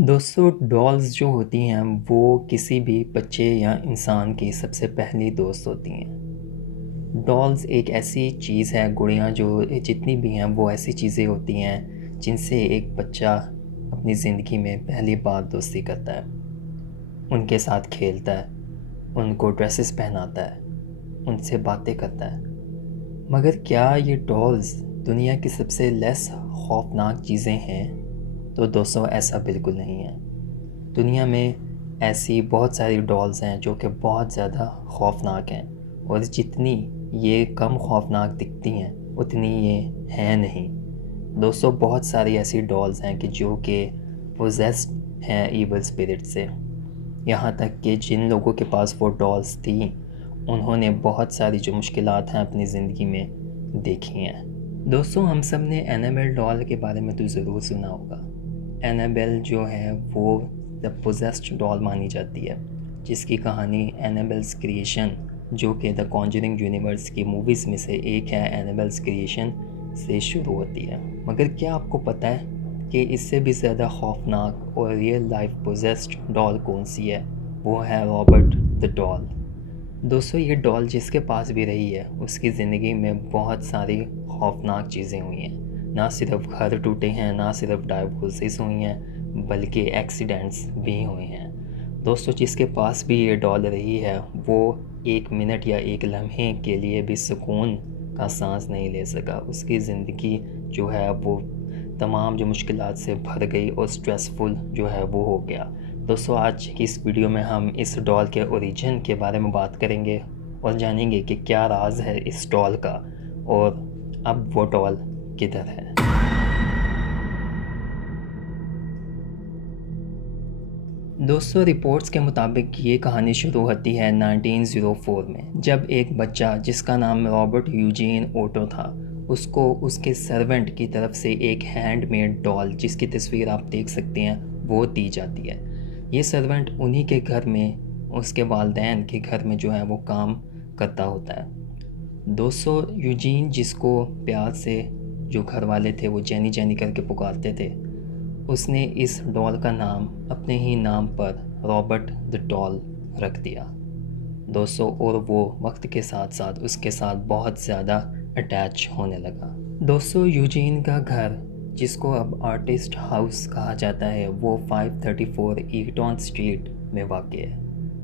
दोस्तों डॉल्स जो होती हैं वो किसी भी बच्चे या इंसान की सबसे पहली दोस्त होती हैं। डॉल्स एक ऐसी चीज़ है, गुड़ियाँ जो जितनी भी हैं वो ऐसी चीज़ें होती हैं जिनसे एक बच्चा अपनी ज़िंदगी में पहली बार दोस्ती करता है। उनके साथ खेलता है, उनको ड्रेसेस पहनाता है, उनसे बातें करता है। मगर क्या ये डॉल्स दुनिया की सबसे लेस खौफनाक चीज़ें हैं? तो दोस्तों ऐसा बिल्कुल नहीं है। दुनिया में ऐसी बहुत सारी डॉल्स हैं जो कि बहुत ज़्यादा खौफनाक हैं, और जितनी ये कम खौफनाक दिखती हैं उतनी ये हैं नहीं। दोस्तों बहुत सारी ऐसी डॉल्स हैं कि जो कि पोजेस्ड हैं ईवल स्पिरिट से। यहाँ तक कि जिन लोगों के पास वो डॉल्स थी उन्होंने बहुत सारी जो मुश्किलात हैं अपनी ज़िंदगी में देखी हैं। दोस्तों हम सब ने एनाबेल डॉल के बारे में तो ज़रूर सुना होगा। एनाबेल जो है वो द पोजेस्ड डॉल मानी जाती है, जिसकी कहानी एनाबेल्स क्रिएशन जो कि द कॉन्जरिंग यूनिवर्स की मूवीज़ में से एक है, एनाबेल्स क्रिएशन से शुरू होती है। मगर क्या आपको पता है कि इससे भी ज़्यादा खौफनाक और रियल लाइफ पोजेस्ड डॉल कौन सी है? वो है रॉबर्ट द डॉल। दोस्तों ये डॉल जिसके पास भी रही है उसकी ज़िंदगी में बहुत सारी खौफनाक चीज़ें हुई हैं। ना सिर्फ घर टूटे हैं, ना सिर्फ डाइवोर्सेस हुई हैं, बल्कि एक्सीडेंट्स भी हुए हैं। दोस्तों जिसके पास भी ये डॉल रही है वो एक मिनट या एक लम्हे के लिए भी सुकून का सांस नहीं ले सका। उसकी ज़िंदगी जो है वो तमाम जो मुश्किलात से भर गई और स्ट्रेसफुल जो है वो हो गया। दोस्तों आज की इस वीडियो में हम इस डॉल के ओरिजिन के बारे में बात करेंगे और जानेंगे कि क्या राज है इस डॉल का और अब वो डॉल किधर है। दोस्तों रिपोर्ट्स के मुताबिक ये कहानी शुरू होती है 1904 में, जब एक बच्चा जिसका नाम रॉबर्ट यूजीन ओटो था उसको उसके सर्वेंट की तरफ से एक हैंडमेड डॉल, जिसकी तस्वीर आप देख सकते हैं, वो दी जाती है। ये सर्वेंट उन्हीं के घर में, उसके वालदैन के घर में जो है वो काम करता होता है। दोस्तों यूजीन, जिसको प्यार से जो घर वाले थे वो जेनी जेनी करके पुकारते थे, उसने इस डॉल का नाम अपने ही नाम पर रॉबर्ट द डॉल रख दिया। दोस्तों और वो वक्त के साथ साथ उसके साथ बहुत ज़्यादा अटैच होने लगा। दोस्तों यूजीन का घर, जिसको अब आर्टिस्ट हाउस कहा जाता है, वो 534 ईटॉन स्ट्रीट में वाक़ है,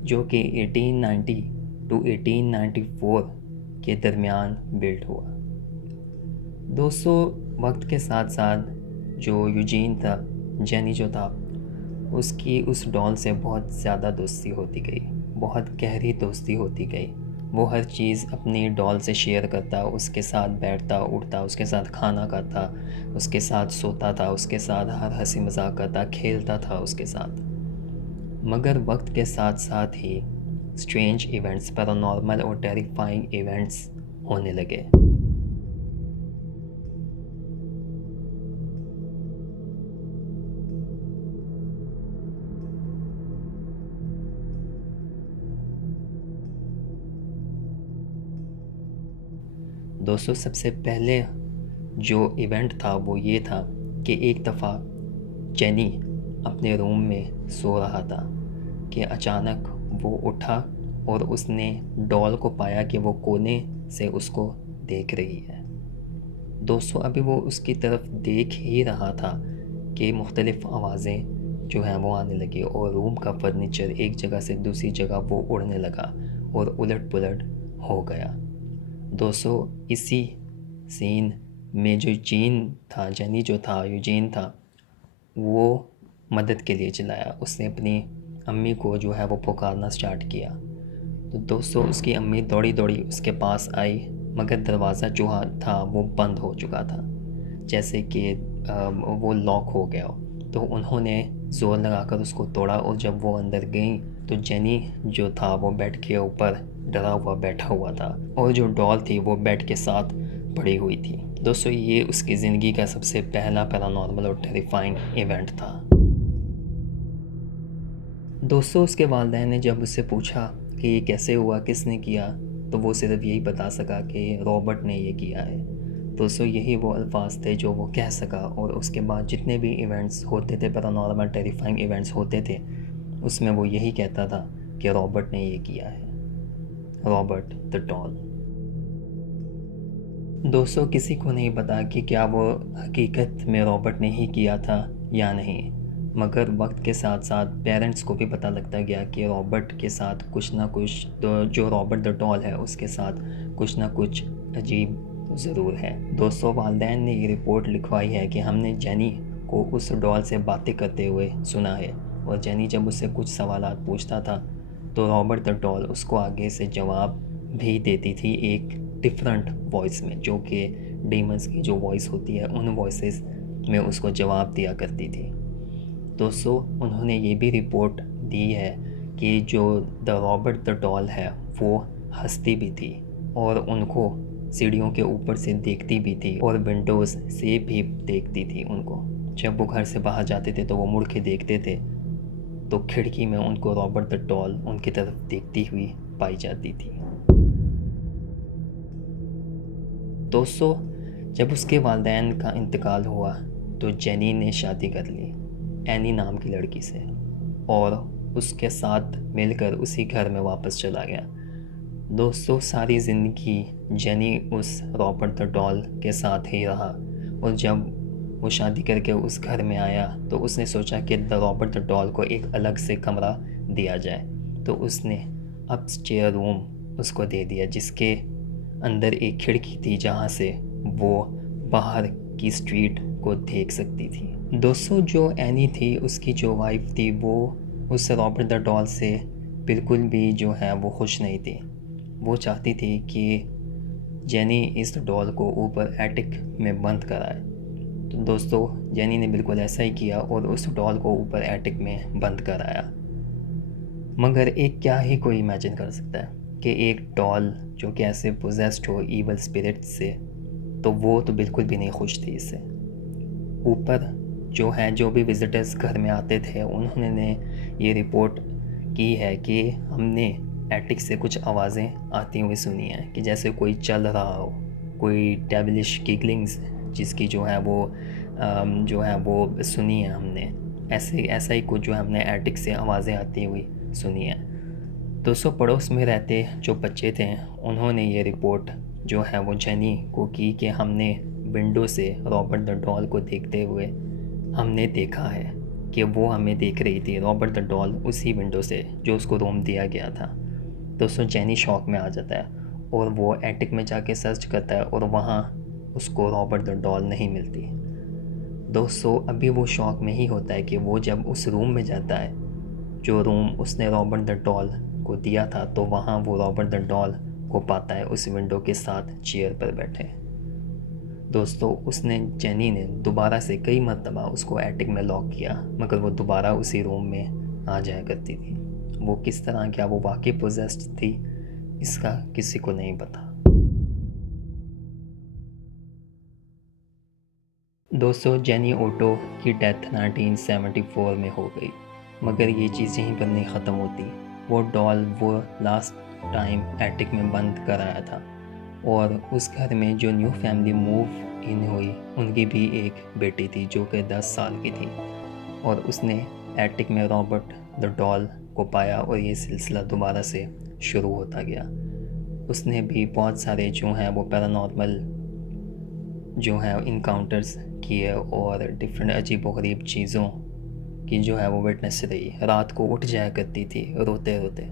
जो कि 1890 टू 1894 के दरमियान बिल्ड हुआ। दोस्तों वक्त के साथ साथ जो यूजीन था, जेनी जो था, उसकी उस डॉल से बहुत ज़्यादा दोस्ती होती गई, बहुत गहरी दोस्ती होती गई। वो हर चीज़ अपनी डॉल से शेयर करता, उसके साथ बैठता उठता, उसके साथ खाना खाता, उसके साथ सोता था, उसके साथ हर हंसी मजाक करता, खेलता था उसके साथ। मगर वक्त के साथ साथ ही स्ट्रेंज इवेंट्स, पैरानॉर्मल और टेरिफाइंग इवेंट्स होने लगे। दोस्तों सबसे पहले जो इवेंट था वो ये था कि एक दफ़ा जेनी अपने रूम में सो रहा था कि अचानक वो उठा और उसने डॉल को पाया कि वो कोने से उसको देख रही है। दोस्तों अभी वो उसकी तरफ देख ही रहा था कि मुख्तलिफ़ आवाज़ें जो हैं वो आने लगी और रूम का फर्नीचर एक जगह से दूसरी जगह वो उड़ने लगा और उलट पुलट हो गया। दोस्तों इसी सीन में जो जेनी जो था, यूजीन था, वो मदद के लिए चिल्लाया। उसने अपनी अम्मी को जो है वो पुकारना स्टार्ट किया। तो दोस्तों उसकी अम्मी दौड़ी दौड़ी उसके पास आई, मगर दरवाज़ा जो था वो बंद हो चुका था, जैसे कि वो लॉक हो गया हो। तो उन्होंने ज़ोर लगाकर उसको तोड़ा और जब वो अंदर गई तो जेनी जो था वो बेड के ऊपर डरा हुआ बैठा हुआ था और जो डॉल थी वो बेड के साथ पड़ी हुई थी। दोस्तों ये उसकी ज़िंदगी का सबसे पहला पैरानॉर्मल और टेरिफाइंग इवेंट था। दोस्तों उसके वालिदैन ने जब उससे पूछा कि ये कैसे हुआ, किसने किया, तो वो सिर्फ यही बता सका कि रॉबर्ट ने ये किया है। दोस्तों यही वो अल्फाज थे जो वो कह सका, और उसके बाद जितने भी इवेंट्स होते थे, पैरानॉर्मल टेरिफाइंग इवेंट्स होते थे, उसमें वो यही कहता था कि रॉबर्ट ने ये किया है, रॉबर्ट द डॉल। दोस्तों किसी को नहीं पता कि क्या वो हकीकत में रॉबर्ट ने ही किया था या नहीं, मगर वक्त के साथ साथ पेरेंट्स को भी पता लगता गया कि रॉबर्ट के साथ कुछ ना कुछ, तो जो रॉबर्ट द डॉल है उसके साथ कुछ ना कुछ अजीब ज़रूर है। दोस्तों वालिदैन ने ये रिपोर्ट लिखवाई है कि हमने जेनी को उस डॉल से बातें करते हुए सुना है, और जेनी जब उससे कुछ सवालात पूछता था तो रॉबर्ट द डॉल उसको आगे से जवाब भी देती थी एक डिफरेंट वॉइस में, जो कि डीमंस की जो वॉइस होती है उन वॉइसेस में उसको जवाब दिया करती थी। दोस्तों उन्होंने ये भी रिपोर्ट दी है कि जो द रॉबर्ट द डॉल है वो हंसती भी थी, और उनको सीढ़ियों के ऊपर से देखती भी थी, और विंडोज़ से भी देखती थी उनको। जब वो घर से बाहर जाते थे तो वो मुड़ के देखते थे, तो खिड़की में उनको रॉबर्ट द डॉल उनकी तरफ देखती हुई पाई जाती थी। दोस्तों जब उसके वालिदैन का इंतकाल हुआ तो जेनी ने शादी कर ली एनी नाम की लड़की से, और उसके साथ मिलकर उसी घर में वापस चला गया। दोस्तों सारी ज़िंदगी जेनी उस रॉबर्ट द डॉल के साथ ही रहा, और जब वो शादी करके उस घर में आया तो उसने सोचा कि द रॉबर्ट द डॉल को एक अलग से कमरा दिया जाए, तो उसने अपस्टेयर रूम उसको दे दिया, जिसके अंदर एक खिड़की थी जहाँ से वो बाहर की स्ट्रीट को देख सकती थी। दोस्तों जो एनी थी उसकी जो वाइफ थी वो उस रॉबर्ट द डॉल से बिल्कुल भी जो है वो खुश नहीं थी। वो चाहती थी कि जेनी इस डॉल को ऊपर एटिक में बंद कराए। तो दोस्तों जेनी ने बिल्कुल ऐसा ही किया और उस डॉल को ऊपर एटिक में बंद कराया। मगर एक क्या ही कोई इमेजिन कर सकता है कि एक डॉल जो कि ऐसे पोजेस्ड हो ईवल स्पिरिट से, तो वो तो बिल्कुल भी नहीं खुश थी इससे। ऊपर जो भी विजिटर्स घर में आते थे उन्होंने ये रिपोर्ट की है कि हमने एटिक से कुछ आवाज़ें आती हुई सुनी हैं, कि जैसे कोई चल रहा हो, कोई डेविलिश गिगलिंग्स जिसकी जो है वो सुनी है हमने। ऐसा ही कुछ जो हमने एटिक से आवाज़ें आती हुई सुनी है। दोस्तों पड़ोस में रहते जो बच्चे थे उन्होंने ये रिपोर्ट जो है वो जेनी को की कि हमने विंडो से रॉबर्ट द डॉल को देखते हुए हमने देखा है कि वो हमें देख रही थी, रॉबर्ट द डॉल उसी विंडो से जो उसको रूम दिया गया था। दोस्तों जेनी शॉक में आ जाता है और वो एटिक में जाके सर्च करता है और वहाँ उसको रॉबर्ट द डॉल नहीं मिलती। दोस्तों अभी वो शॉक में ही होता है कि वो जब उस रूम में जाता है जो रूम उसने रॉबर्ट द डॉल को दिया था, तो वहाँ वो रॉबर्ट द डॉल को पाता है उस विंडो के साथ चेयर पर बैठे। दोस्तों जेनी ने दोबारा से कई मरतबा उसको एटिक में लॉक किया, मगर वो दोबारा उसी रूम में आ जाया करती थी। वो किस तरह, क्या वो वाकई पोजेस्ड थी, इसका किसी को नहीं पता। दोस्तों जेनी ओटो की डेथ 1974 में हो गई, मगर ये चीज़ यहीं पर नहीं ख़त्म होती। वो डॉल वो लास्ट टाइम एटिक में बंद कराया था, और उस घर में जो न्यू फैमिली मूव इन हुई उनकी भी एक बेटी थी जो कि 10 साल की थी, और उसने एटिक में रॉबर्ट द डॉल को पाया और ये सिलसिला दोबारा से शुरू होता गया। उसने भी बहुत सारे जो हैं वो पैरानॉर्मल जो है इनकाउंटर्स किए और डिफरेंट अजीब व गरीब चीज़ों की जो है वो विटनेस रही। रात को उठ जाया करती थी रोते रोते।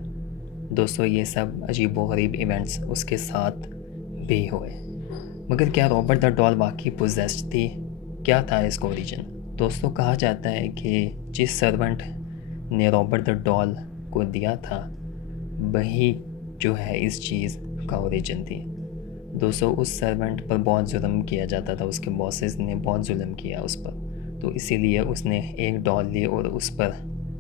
दोस्तों ये सब अजीब व गरीब इवेंट्स उसके साथ भी हुए, मगर क्या रॉबर्ट द डॉल वाकई पोजेस्ड थी? क्या था इसका ओरिजिन? दोस्तों कहा जाता है कि जिस सर्वेंट ने रॉबर्ट द डॉल को दिया था वही जो है इस चीज़ का ओरिजिन थी। दोस्तों उस सर्वेंट पर बहुत जुल्म किया जाता था, उसके बॉसेस ने बहुत जुल्म किया उस पर, तो इसीलिए उसने एक डॉल ली और उस पर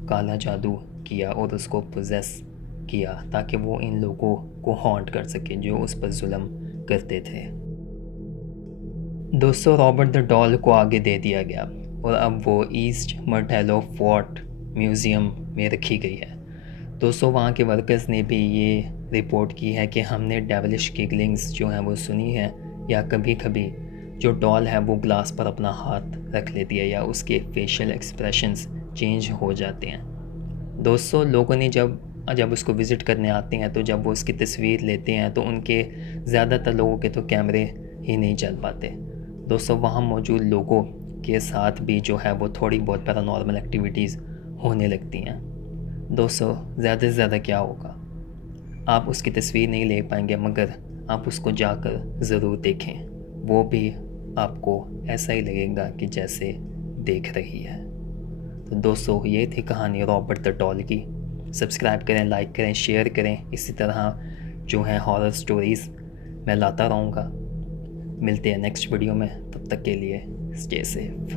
काला जादू किया और उसको पोजेस किया ताकि वो इन लोगों को हॉन्ट कर सके जो उस पर जुल्म करते थे। दोस्तों रॉबर्ट द डॉल को आगे दे दिया गया और अब वो ईस्ट मर्टेलो फोर्ट म्यूज़ियम में रखी गई है। दोस्तों वहाँ के वर्कर्स ने भी ये रिपोर्ट की है कि हमने डेविलिश गिगलिंग्स जो हैं वो सुनी है, या कभी कभी जो डॉल है वो ग्लास पर अपना हाथ रख लेती है या उसके फेशियल एक्सप्रेशंस चेंज हो जाते हैं। दोस्तों, लोगों ने जब जब उसको विज़िट करने आते हैं तो जब वो उसकी तस्वीर लेते हैं तो उनके ज़्यादातर लोगों के तो कैमरे ही नहीं चल पाते। दोस्तों, वहाँ मौजूद लोगों के साथ भी जो है वो थोड़ी बहुत पैरानॉर्मल एक्टिविटीज़ होने लगती हैं। दोस्तों, ज़्यादा से ज़्यादा क्या होगा, आप उसकी तस्वीर नहीं ले पाएंगे मगर आप उसको जाकर ज़रूर देखें, वो भी आपको ऐसा ही लगेगा कि जैसे देख रही है। तो दोस्तों, ये थी कहानी रॉबर्ट द डॉल की। सब्सक्राइब करें, लाइक करें, शेयर करें। इसी तरह जो है हॉरर स्टोरीज़ मैं लाता रहूँगा। मिलते हैं नेक्स्ट वीडियो में, तब तक के लिए स्टे सेफ।